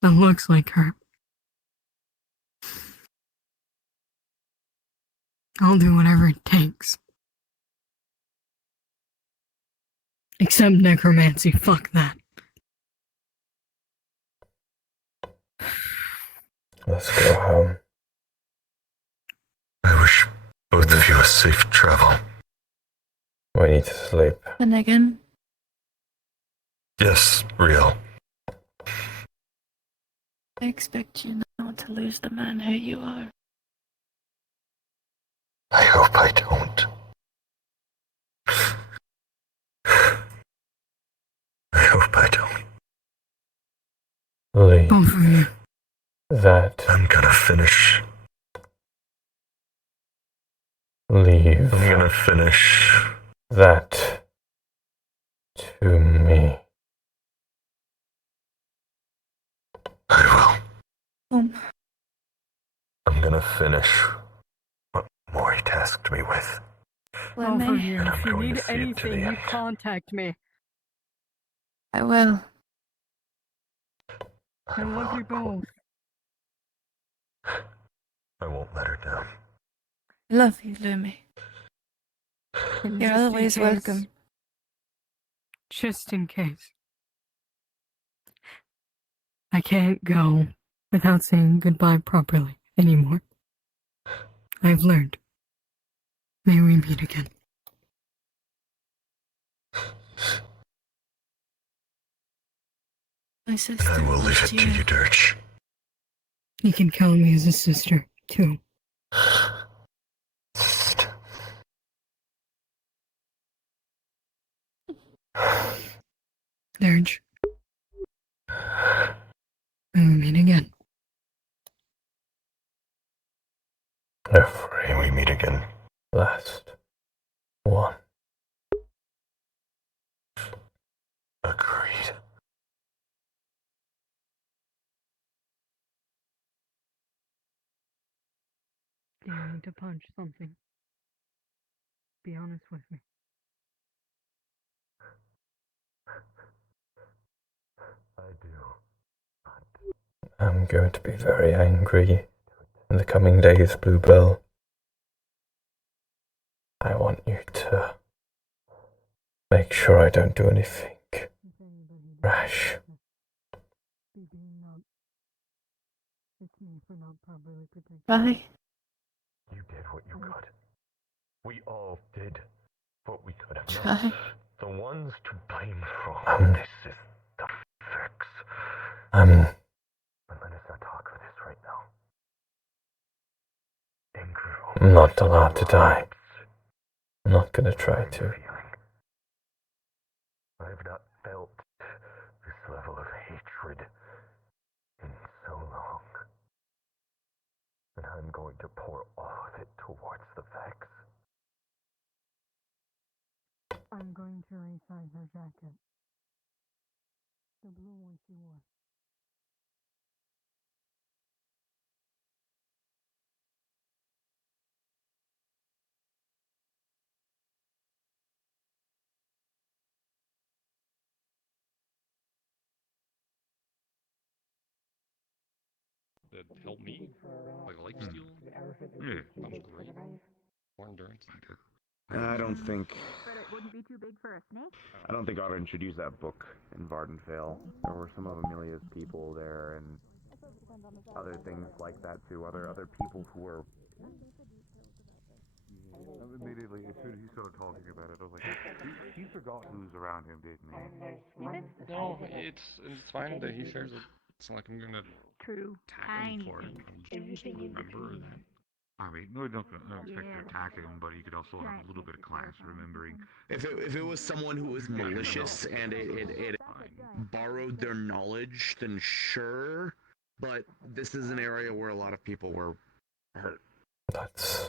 that looks like her. I'll do whatever it takes. Except necromancy, fuck that. Let's go home. I wish both of you a safe travel. We need to sleep. And again, Yes, real. I expect you not to lose the man who you are. I hope I don't. I hope I don't. Leave. Both of you. That. I'm gonna finish. Leave. I'm gonna finish. That. To me. I will. Home. I'm gonna finish what Mori tasked me with. Both of you. And I'm If you going need to see it to the anything, you end. contact me. I will. I love you both. I won't let her down. I love you, Lumi. And You're just in always case- welcome. Just in case. I can't go without saying goodbye properly anymore. I've learned. May we meet again. My sister And I will leave loves it to you, Dirge. You can count me as a sister, too. Dirge. May we meet again. Afraid we meet again. Last. One. Agreed. Do you need to punch something? Be honest with me. I do. I'm going to be very angry in the coming days, Bluebell. I want you to make sure I don't do anything rash. It's me for not properly protecting. Bye. You did what you could. We all did what we could have. Try. The ones to blame for all this is the Vex. But let us not talk of this right now. I'm not allowed to die. I'm not gonna try to. I've not felt this level of hatred in so long. And I'm going to pour all of it towards the Vex. I'm going to resize her jacket. The blue one she wore. That help me? Like a life steal? Yeah, sounds great. More endurance. I don't think. But it wouldn't be too big for a snake. I don't think I ought to introduce that book in Vardenvale. There were some of Amelia's people there, and other things like that too. Other people who were. Immediately, as soon as he started talking about it, I was like, he forgot who's around him, didn't he? No, it's fine that he shares it. It's not like I'm gonna True. attack him for it. I'll just remember that. I mean, no, don't expect to attack him, but you could also have a little bit of class, remembering. If it was someone who was malicious and it borrowed their knowledge, then sure. But this is an area where a lot of people were hurt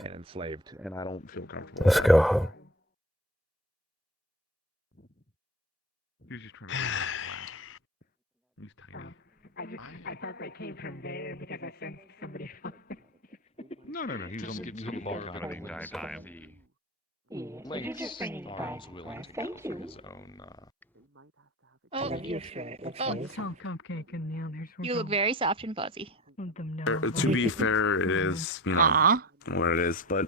and enslaved, and I don't feel comfortable. Let's go home. He's just trying to He's tiny. I thought that came from there because I sensed somebody. No. He's Just almost gives him more kind of the confidence entire time. Lynx is willing to go for his own. It's all cupcake and the others were You look very soft and fuzzy. To be fair, it is, what it is, but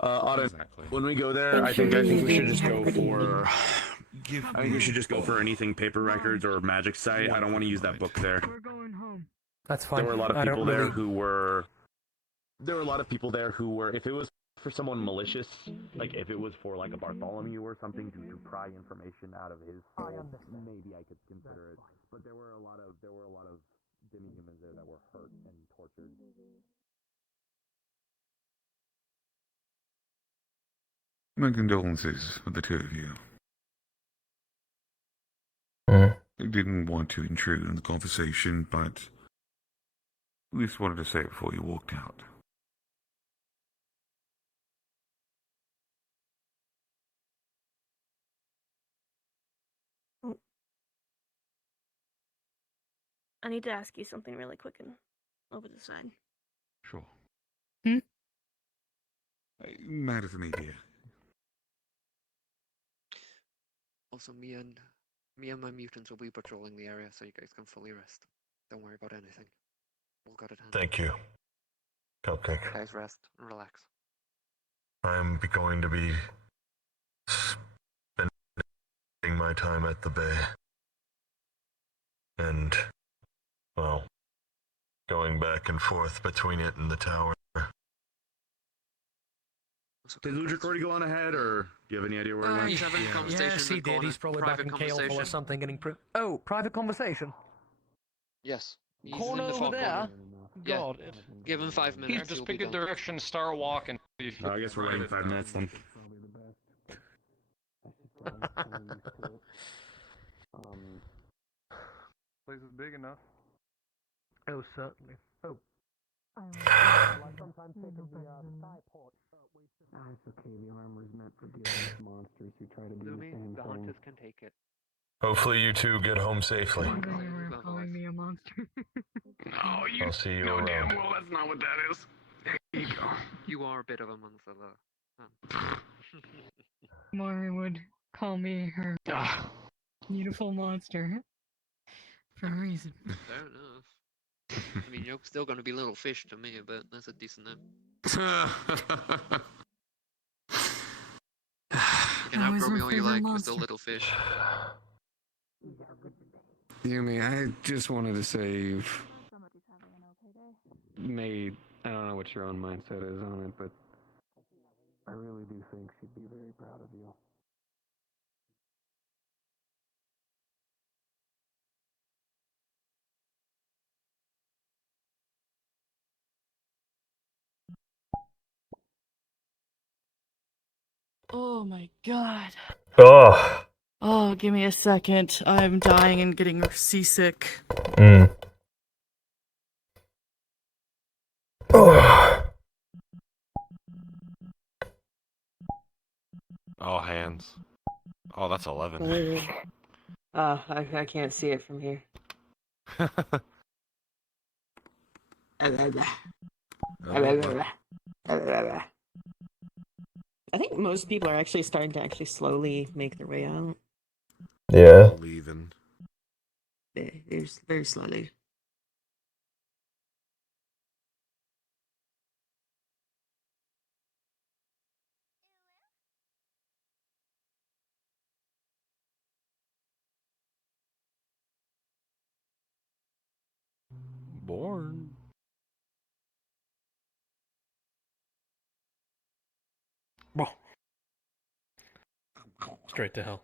Otto, Exactly. when we go there, I think we should just go for. I think we should just go for anything paper records or magic site. I don't want to use that book there. We're going home. That's fine. There were a lot of I don't people there really- who were. There were a lot of people there who were. If it was for someone malicious, like if it was for like a Bartholomew or something to pry information out of his soul, maybe I could consider it. But there were a lot of demi-humans there that were hurt and tortured. My condolences with the two of you. I didn't want to intrude on the conversation, but at least wanted to say it before you walked out. I need to ask you something really quick and over the side. Sure. Hmm? Matters immediate. Also, me and my mutants will be patrolling the area, so you guys can fully rest. Don't worry about anything. We'll got it handled. Thank you, Cupcake. Guys, rest and relax. I'm going to be spending my time at the bay. And, well, going back and forth between it and the tower. Did Ludric already go on ahead, or do you have any idea where he went? He's having a conversation Yes, in he the did. corner. He's probably back Private in Kale full conversation. of something getting... Oh, private conversation? Yes. He's Corner in the over fog there? corner. Yeah. God. Give him 5 minutes. Just he'll pick be a done. direction, start walking. I guess we're waiting 5 minutes then. Place is big enough. Oh, certainly. Oh. It's okay, the armor's meant for dealing with monsters who try to do the same The thing. hunters can take it. Hopefully you two get home safely. You were calling me a monster. No, I'll see you no, around. damn well that's not what that is. There you go. You are a bit of a monster, though. Mori would call me her beautiful monster for a reason. Fair enough. I mean, you're still gonna be little fish to me, but that's a decent name. You can That was outgrow me your all you favorite like, you're monster. still little fish. Yumi, I just wanted to say you've made, I don't know what your own mindset is on it, but I really do think she'd be very proud of you. Oh my god. Oh. Oh, give me a second. I'm dying and getting seasick. Oh, hands. Oh, that's 11. I can't see it from here. I think most people are actually starting to slowly make their way out. Yeah. Leaving. There's very slowly. Born. Straight to hell.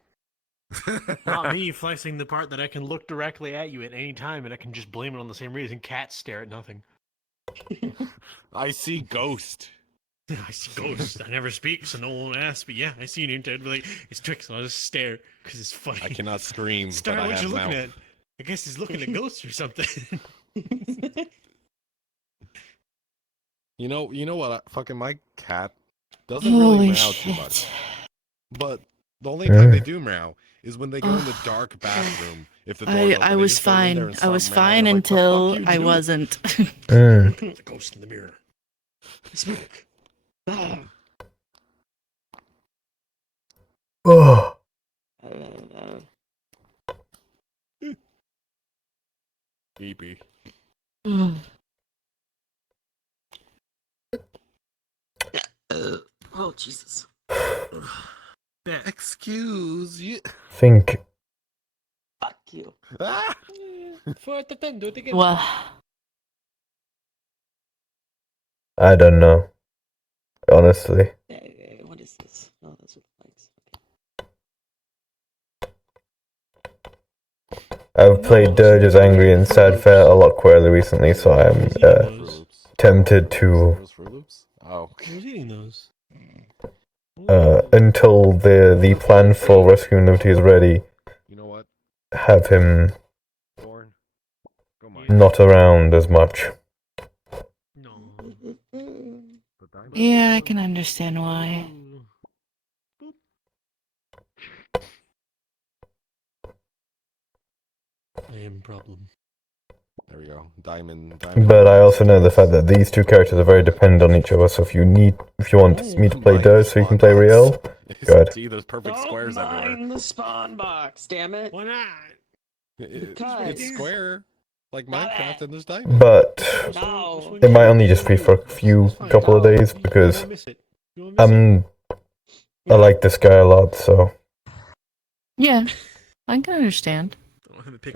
Not me flexing the part that I can look directly at you at any time and I can just blame it on the same reason cats stare at nothing. I see ghost. I see ghosts. I never speak, so no one asks. But yeah, I see you. I'd be like, it's tricks, and I'll just stare because it's funny. I cannot scream, Star, but I what have you looking mouth. at? I guess he's looking at ghosts or something. You know what? Fucking my cat doesn't really Holy meow shit. too much. But the only time they do meow is when they go in the dark bathroom. If the door's open, I they was just go in there fine. and I was start meowing. fine I'm like, "The until fuck you I doing?" wasn't. The ghost in the mirror. Oh. Creepy. Oh, Jesus. Excuse you. Think. Fuck you. Ah! 4 out of 10, do it again. Well, I don't know. Honestly. what is this? Oh, those are flags. I've played Dirge as angry and sad fair a lot quietly recently, so I'm tempted to Oh. Who's eating those? until the plan for rescuing Liberty is ready. You know what? Have him Thorn, go mine. not around as much. Yeah, I can understand why. I am a problem. There we go. Diamond. But I also know the fact that these two characters are very dependent on each other, so if you want me to play Dirge so you can play Riel, go ahead. See, there's perfect squares everywhere. Mine the spawn box, damn it. Why not? It's square, like Minecraft, and there's diamonds. But it might only just be for a couple of days because I like this guy a lot, so Yeah, I can understand.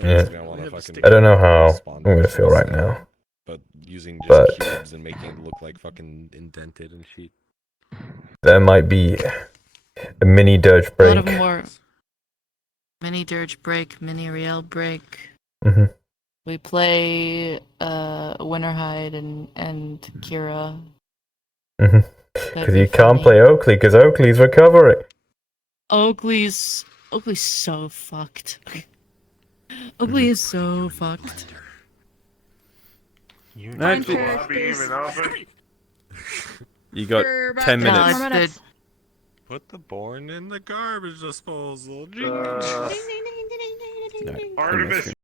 yeah. I don't know how I'm gonna feel right now. But using just cubes and making it look like fucking indented and shit. There might be a mini Dirge A lot break. of more mini Dirge break, mini Riel break. Mhm. We play Winterhide and Kira. Because you can't play Oakley because Oakley's recovering. Oakley's so fucked. Oakley is so fucked. You got 10 minutes. Put the born in the garbage disposal. Artemis